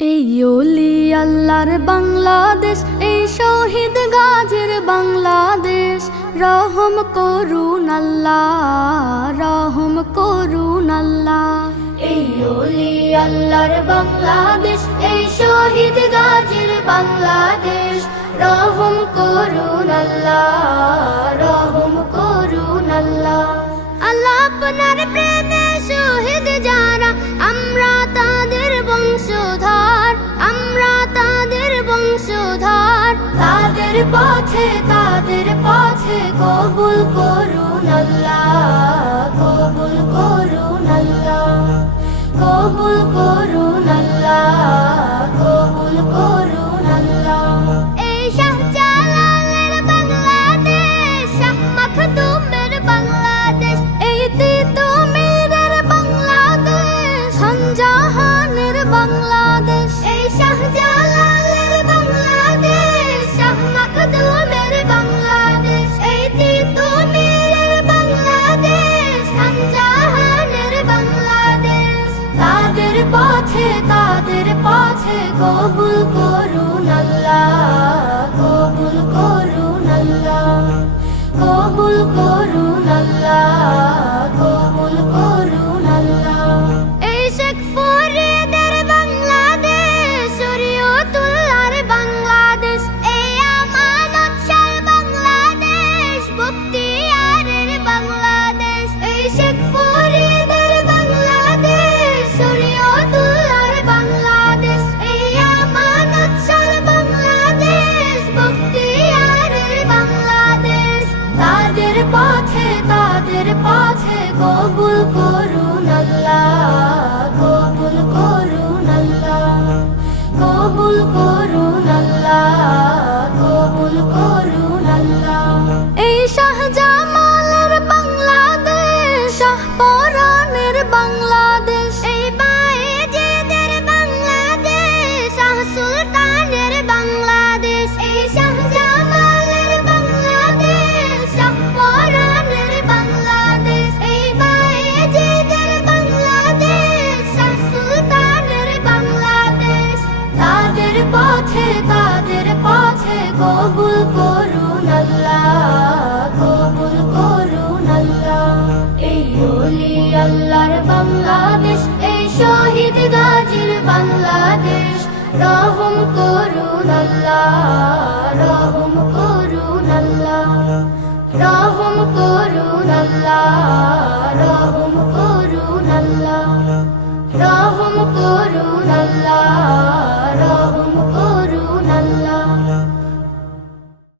এই ওলি আল্লাহর বাংলাদেশ, এই শহীদ গাজীর বাংলাদেশ। রহম করুন আল্লাহ, রহম করুন আল্লাহ। এই ওলি আল্লাহর বাংলাদেশ, এই শহীদ গাজীর বাংলাদেশ। রহম করুন আল্লাহ, রহম করুন আল্লাহ। আল্লাহ আপনার প্রেমে শহীদ যারা, আমরা তাদের বংশধর, আমরা তাদের বংশধর। তাদের পথে কবুল করুন আল্লাহ, কবুল করুন আল্লাহ, কবুল করুন আল্লাহ, কবুল করুন আল্লাহ। এই শাহজালালের বাংলাদেশ, শাহ মাখদুমের বাংলাদেশ, এই তিতুমীরের বাংলাদেশ, শাহজাহানের বাংলাদেশ। এই শাহজালালের বাংলাদেশ, শাহ মাখদুমের বাংলাদেশ, এই তিতুমীরের বাংলাদেশ, শাহজাহানের বাংলাদেশ। তাদের পথে কবুল করুন আল্লাহ, কবুল করুন আল্লাহ, কবুল করুন আল্লাহ, কবুল করুন আল্লাহ। এই শেখ ফরিদের বাংলাদেশ, শরীয়তুল্লাহর বাংলাদেশ, এই আমানত শাহ বাংলাদেশ, বখতিয়ারের বাংলাদেশ। এই শেখ ফরিদের বাংলাদেশ, শরীয়তুল্লাহর বাংলাদেশ, এই আমানত শাহ বাংলাদেশ, বখতিয়ারের বাংলাদেশ। তাদের পথে কবুল করুন আল্লাহ, কবুল করুন আল্লাহ, কবুল করুন আল্লাহ, কবুল করুন আল্লাহ। এই শাহজামালের বাংলাদেশ, শাহপরানের বাংলাদেশ, এই বায়েজিদের বাংলাদেশ, শাহ সুলতানের বাংলাদেশ। এই শাহজামালের বাংলাদেশ, শাহপরানের বাংলাদেশ, এই বায়েজিদের বাংলাদেশ, শাহ সুলতানের বাংলাদেশ। তাদের পথে কবুল করুন আল্লাহ, কবুল করুন আল্লাহ। এই ওলি আল্লাহর বাংলাদেশ, এই শহীদ গাজীর বাংলাদেশ। রহম করুন আল্লাহ, রহম করুন আল্লাহ, রহম করুন আল্লাহ, রহম করুন আল্লাহ, রহম করুন আল্লাহ।